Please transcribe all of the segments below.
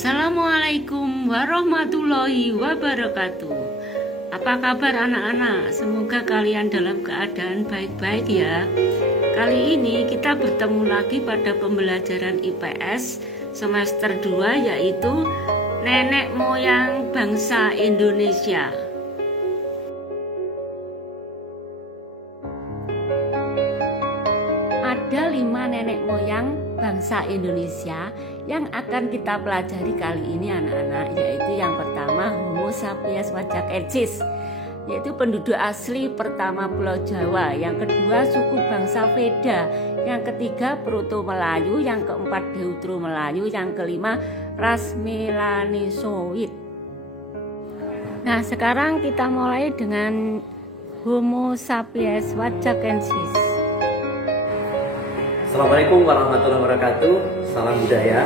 Assalamualaikum warahmatullahi wabarakatuh. Apa kabar anak-anak? Semoga kalian dalam keadaan baik-baik ya. Kali ini kita bertemu lagi pada pembelajaran IPS semester 2, yaitu nenek moyang bangsa Indonesia. Ada 5 nenek moyang bangsa Indonesia yang akan kita pelajari kali ini anak-anak, yaitu yang pertama Homo sapiens wajakensis, yaitu penduduk asli pertama Pulau Jawa, yang kedua suku bangsa Veda, yang ketiga Proto Melayu, yang keempat Deutero Melayu, yang kelima ras Melanosoid. Nah, sekarang kita mulai dengan Homo sapiens wajakensis. Assalamualaikum warahmatullahi wabarakatuh. Salam budaya.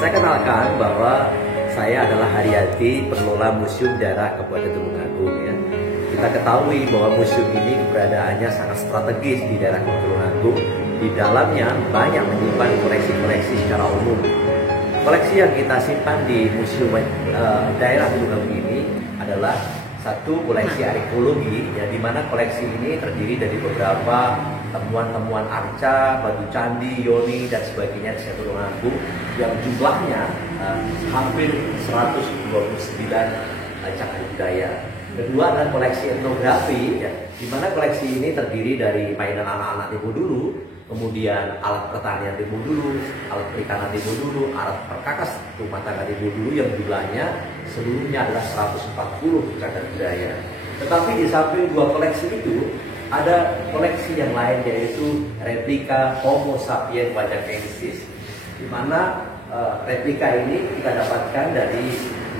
Saya kenalkan bahwa saya adalah Haryati, pengelola Museum Daerah Kabupaten Tulungagung. Ya. Kita ketahui bahwa museum ini keberadaannya sangat strategis di daerah Kabupaten Tulungagung. Di dalamnya banyak menyimpan koleksi-koleksi secara umum. Koleksi yang kita simpan di Museum Daerah Tulungagung ini adalah satu koleksi arkeologi, ya, di mana koleksi ini terdiri dari beberapa temuan-temuan arca, batu candi, yoni, dan sebagainya di Tulungagung yang jumlahnya hampir 129 cagar budaya. Kedua adalah koleksi etnografi, ya, di mana koleksi ini terdiri dari mainan anak-anak tempo dulu, kemudian alat pertanian tempo dulu, alat perikanan tempo dulu, alat perkakas rumah tangga tempo dulu yang jumlahnya seluruhnya adalah 140 cagar budaya. Tetapi di samping dua koleksi itu ada koleksi yang lain, yaitu replika Homo sapiens wajakensis, di mana replika ini kita dapatkan dari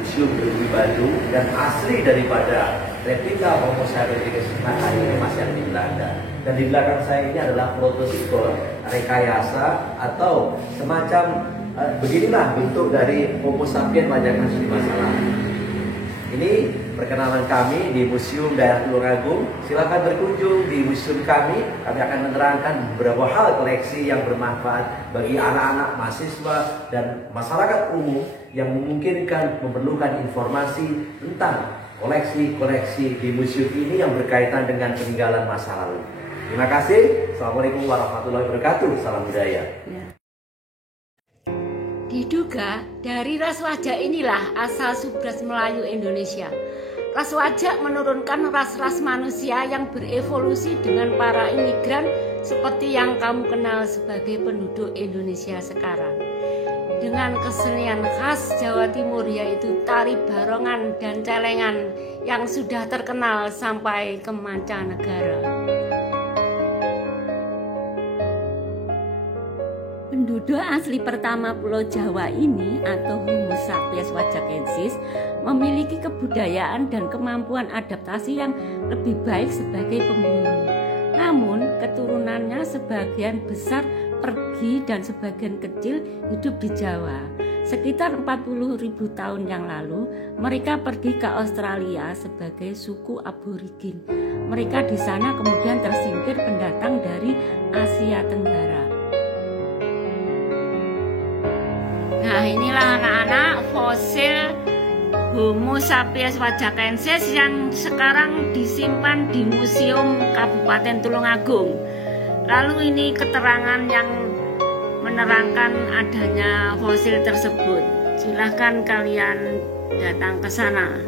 Museum Berlui Bandung, dan asli daripada replika Homo sapiens wajakensis hari ini masih ada di Belanda. Dan di belakang saya ini adalah prototipe rekayasa atau semacam beginilah bentuk dari Homo sapiens wajakensis di masa lalu. Ini perkenalan kami di Museum Daerah Tulungagung. Silakan berkunjung di museum kami. Kami akan menerangkan beberapa hal koleksi yang bermanfaat bagi anak-anak, mahasiswa, dan masyarakat umum yang memungkinkan memerlukan informasi tentang koleksi-koleksi di museum ini yang berkaitan dengan peninggalan masa lalu. Terima kasih. Assalamualaikum warahmatullahi wabarakatuh. Salam budaya. Diduga dari ras wajak inilah asal subras Melayu Indonesia. Ras wajak menurunkan ras-ras manusia yang berevolusi dengan para imigran seperti yang kamu kenal sebagai penduduk Indonesia sekarang. Dengan kesenian khas Jawa Timur, yaitu tari barongan dan celengan yang sudah terkenal sampai ke mancanegara. Penduduk asli pertama Pulau Jawa ini atau Homo sapiens wajakensis memiliki kebudayaan dan kemampuan adaptasi yang lebih baik sebagai pemburu. Namun keturunannya sebagian besar pergi dan sebagian kecil hidup di Jawa. Sekitar 40.000 tahun yang lalu mereka pergi ke Australia sebagai suku aborigin. Mereka di sana kemudian tersingkir pendatang dari Asia Tenggara. Nah, inilah anak-anak fosil Homo sapiens wajakensis yang sekarang disimpan di Museum Kabupaten Tulungagung. Lalu ini keterangan yang menerangkan adanya fosil tersebut. Silahkan kalian datang ke sana.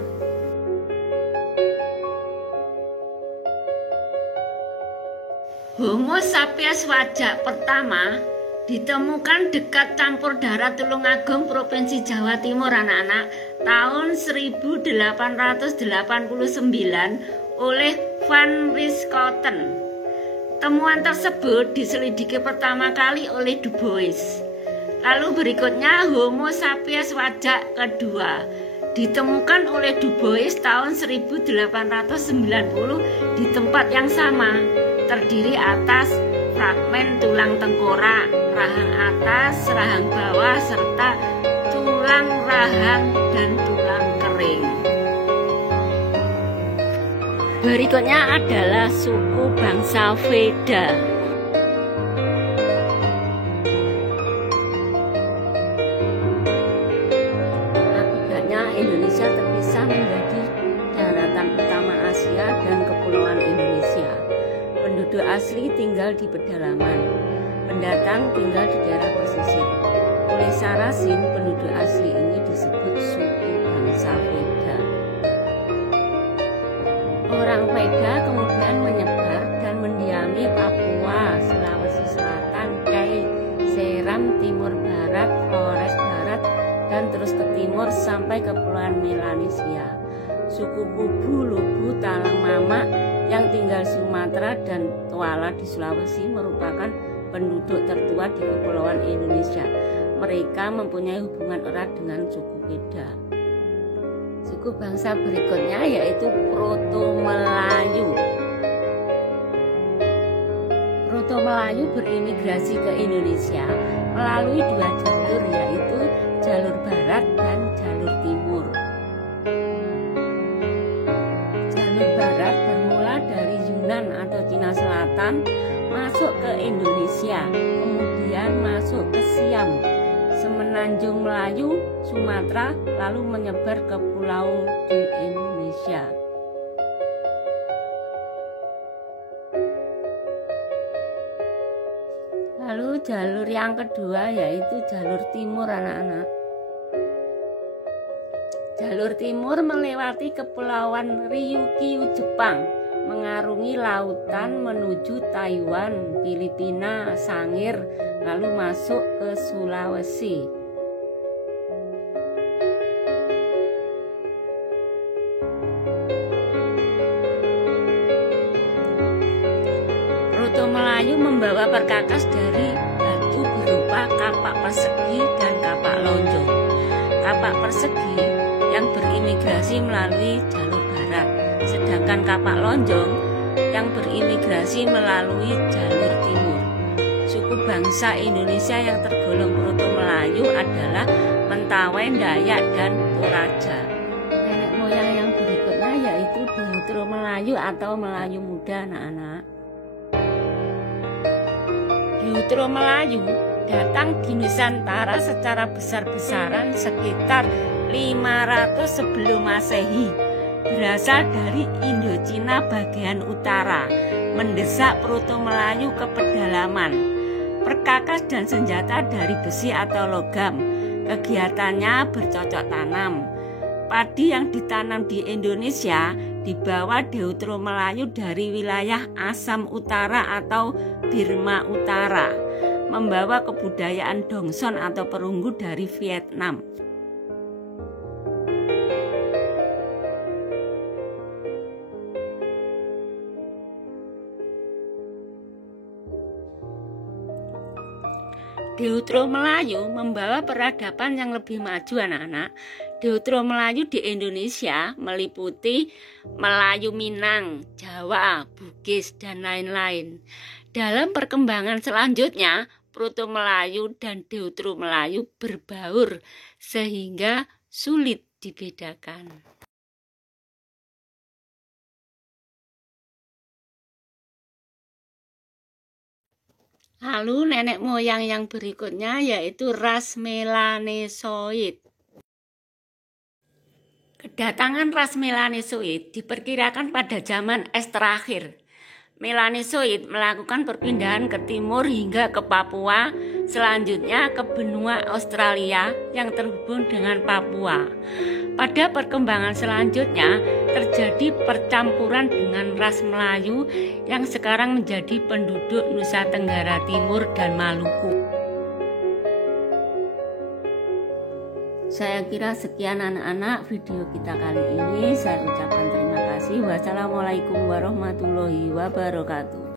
Homo sapiens wajak pertama ditemukan dekat campur darat Tulungagung, Provinsi Jawa Timur anak-anak, tahun 1889 oleh Van Riskoten. Temuan tersebut diselidiki pertama kali oleh Du Bois. Lalu berikutnya Homo sapiens wajak kedua ditemukan oleh Du Bois tahun 1890 di tempat yang sama, terdiri atas fragmen tulang tengkorak, rahang atas, rahang bawah, serta tulang rahang dan tulang kering. Berikutnya adalah suku bangsa Veda. asli tinggal di pedalaman, pendatang tinggal di daerah pesisir. Oleh Sarasin, penduduk asli ini disebut suku bangsa Veda. Orang Veda kemudian menyebar dan mendiami Papua, Sulawesi Selatan, Kai, Seram, Timur Barat, Flores Barat, dan terus ke timur sampai ke Kepulauan Melanesia. Suku Pubu, Lubu, Talang Mamak yang tinggal Sumatera dan Tuala di Sulawesi merupakan penduduk tertua di Kepulauan Indonesia. Mereka mempunyai hubungan erat dengan suku Veda. Suku bangsa berikutnya yaitu Proto-Melayu. Proto-Melayu berimigrasi ke Indonesia melalui dua jalur, yaitu jalur barat dan jalur timur. Jalur barat bermula dari Yunan atau Cina Selatan masuk ke Indonesia, kemudian masuk ke Siam, Semenanjung Melayu, Sumatera, lalu menyebar ke pulau di Indonesia. Lalu jalur yang kedua yaitu jalur timur, anak-anak. Jalur timur melewati Kepulauan Ryukyu, Jepang, mengarungi lautan menuju Taiwan, Filipina, Sangir, lalu masuk ke Sulawesi. Proto-Melayu membawa perkakas dari batu berupa kapak persegi dan kapak lonjong. Kapak persegi yang berimigrasi melalui jalur barat, sedangkan kapak lonjong yang berimigrasi melalui jalur timur. Suku bangsa Indonesia yang tergolong Proto-Melayu adalah Mentawai, Dayak, dan Toraja. Nenek moyang yang berikutnya yaitu Deutero-Melayu atau Melayu Muda, anak-anak. Deutero-Melayu datang di Nusantara secara besar-besaran sekitar 500 sebelum Masehi. Berasal dari Indochina bagian utara, mendesak Proto-Melayu ke pedalaman. Perkakas dan senjata dari besi atau logam. Kegiatannya bercocok tanam. Padi yang ditanam di Indonesia dibawa Deutero-Melayu dari wilayah Assam Utara atau Burma Utara, membawa kebudayaan Dongson atau perunggu dari Vietnam. Deutero-Melayu membawa peradaban yang lebih maju, anak-anak. Deutero-Melayu di Indonesia meliputi Melayu Minang, Jawa, Bugis, dan lain-lain. Dalam perkembangan selanjutnya, Proto-Melayu dan Deutero-Melayu berbaur sehingga sulit dibedakan. Lalu nenek moyang yang berikutnya yaitu ras Melanesoid. Kedatangan ras Melanesoid diperkirakan pada zaman es terakhir. Melanesoid melakukan perpindahan ke timur hingga ke Papua, selanjutnya ke benua Australia yang terhubung dengan Papua. Pada perkembangan selanjutnya terjadi percampuran dengan ras Melayu yang sekarang menjadi penduduk Nusa Tenggara Timur dan Maluku. Saya kira sekian anak-anak video kita kali ini. Saya ucapkan terima kasih. Wassalamualaikum warahmatullahi wabarakatuh.